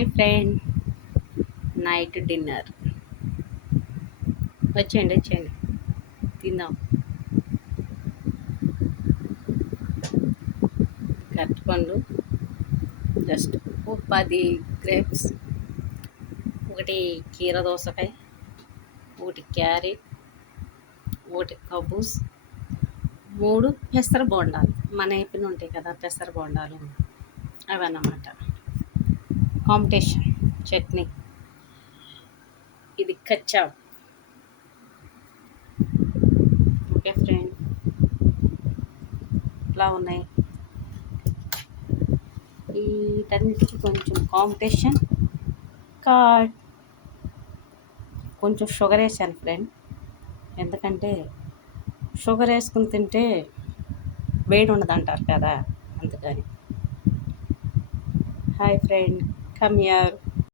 Hi friend, night dinner వచ్చేయండి వచ్చేయండి తిందాం. కట్టుపండు జస్ట్ 10 గ్రేప్స్, ఒకటి కీర దోసకాయ, ఒకటి క్యారెట్, ఒకటి కబూస్, 3 పెసర బోండాలు. మన ఏపిన ఉంటాయి కదా పెసర బోండాలు, అవన్నమాట. కాంపిటీషన్ చట్నీ, ఇది కచ్చా. ఓకే ఫ్రెండ్, ఇట్లా ఉన్నాయి. వీటన్నిటికి కొంచెం కాంపిటీషన్ కట్. కొంచెం షుగర్ వేసాను ఫ్రెండ్, ఎందుకంటే షుగర్ వేసుకుని తింటే వేడి ఉండదు అంటారు కదా, అందుకని. Hi friend, come here.